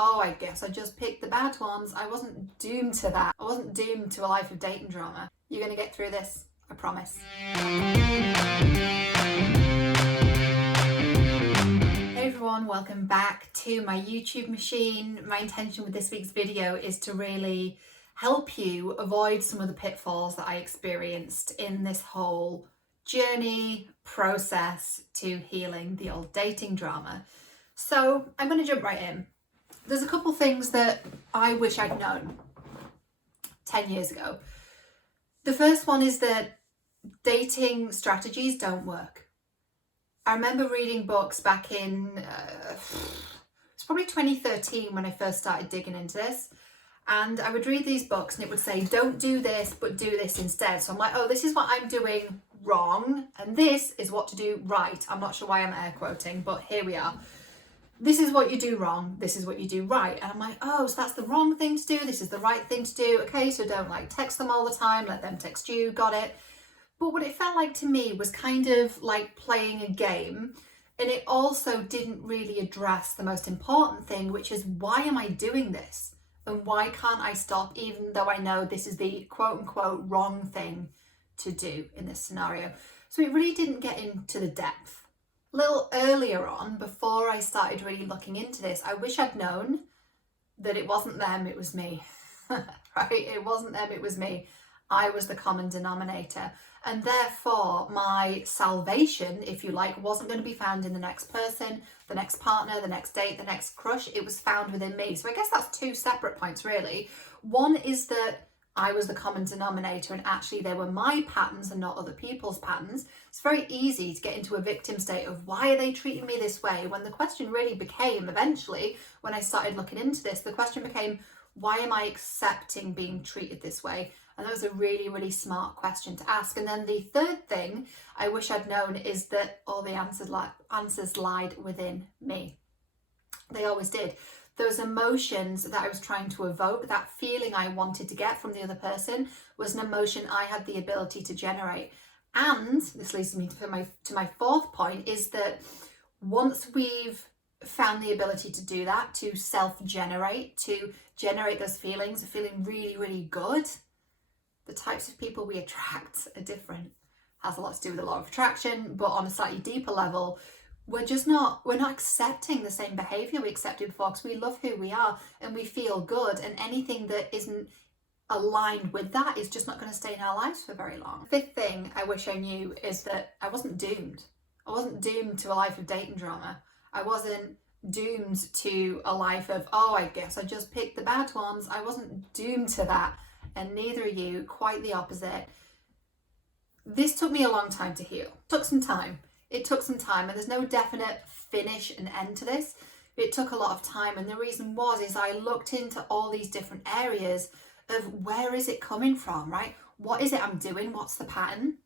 oh, I guess I just picked the bad ones. I wasn't doomed to that. I wasn't doomed to a life of dating drama. You're going to get through this, I promise. Hey everyone, welcome back to my YouTube machine. My intention with this week's video is to really help you avoid some of the pitfalls that I experienced in this whole journey process to healing the old dating drama. So I'm going to jump right in. There's a couple things that I wish I'd known 10 years ago. The first one is that dating strategies don't work. I remember reading books back in, it's probably 2013 when I first started digging into this. And I would read these books and it would say, don't do this, but do this instead. So I'm like, oh, this is what I'm doing wrong. And this is what to do right. I'm not sure why I'm air quoting, but here we are. This is what you do wrong. This is what you do right. And I'm like, oh, so that's the wrong thing to do. This is the right thing to do. Okay, so don't like text them all the time. Let them text you. Got it. But what it felt like to me was kind of like playing a game. And it also didn't really address the most important thing, which is why am I doing this? And why can't I stop, even though I know this is the quote unquote wrong thing to do in this scenario? So it really didn't get into the depth. A little earlier on, before I started really looking into this, I wish I'd known that it wasn't them, it was me. Right? It wasn't them, it was me. I was the common denominator. And therefore, my salvation, if you like, wasn't going to be found in the next person, the next partner, the next date, the next crush. It was found within me. So I guess that's two separate points, really. One is that I was the common denominator and actually they were my patterns and not other people's patterns. It's very easy to get into a victim state of why are they treating me this way, when the question really became, eventually, when I started looking into this, the question became, why am I accepting being treated this way? And that was a really, really smart question to ask. And then the third thing I wish I'd known is that all the answers lied within me. They always did. Those emotions that I was trying to evoke, that feeling I wanted to get from the other person, was an emotion I had the ability to generate. And this leads me to my fourth point, is that once we've found the ability to do that, to self-generate, to generate those feelings of feeling really, really good, the types of people we attract are different. Has a lot to do with the law of attraction, but on a slightly deeper level, we're not accepting the same behavior we accepted before, because we love who we are and we feel good, and anything that isn't aligned with that is just not going to stay in our lives for very long. Fifth thing I wish I knew is that I wasn't doomed. I wasn't doomed to a life of dating drama. I wasn't doomed to a life of, oh, I guess I just picked the bad ones. I wasn't doomed to that. And neither are you, quite the opposite. This took me a long time to heal. It took some time, and there's no definite finish and end to this. It took a lot of time, and the reason is I looked into all these different areas of where is it coming from, right? What is it I'm doing? What's the pattern?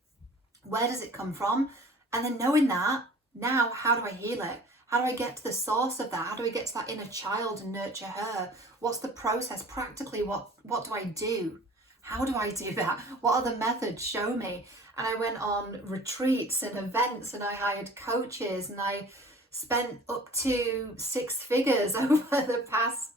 Where does it come from? And then knowing that, now how do I heal it? How do I get to the source of that? How do I get to that inner child and nurture her? What's the process? Practically, what do I do? How do I do that? What are the methods? Show me. And I went on retreats and events, and I hired coaches, and I spent up to 6 figures over the past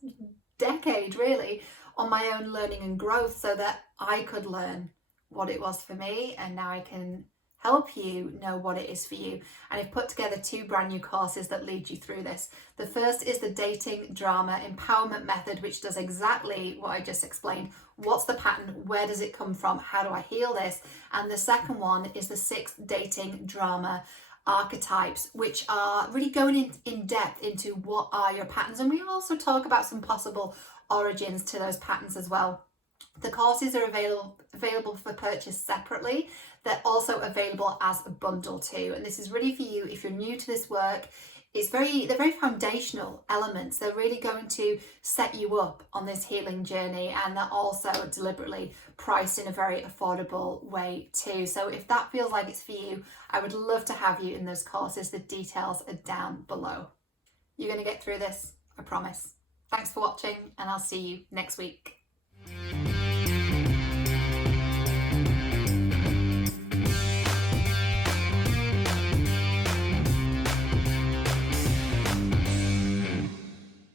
decade, really, on my own learning and growth so that I could learn what it was for me, and now I can help you know what it is for you. And I've put together 2 brand new courses that lead you through this. The first is the Dating Drama Empowerment Method, which does exactly what I just explained. What's the pattern? Where does it come from? How do I heal this? And the second one is the 6 dating drama archetypes, which are really going in depth into what are your patterns. And we also talk about some possible origins to those patterns as well. The courses are available for purchase separately. They're also available as a bundle too. And this is really for you if you're new to this work. They're very foundational elements. They're really going to set you up on this healing journey, and they're also deliberately priced in a very affordable way too. So if that feels like it's for you, I would love to have you in those courses. The details are down below. You're going to get through this, I promise. Thanks for watching, and I'll see you next week.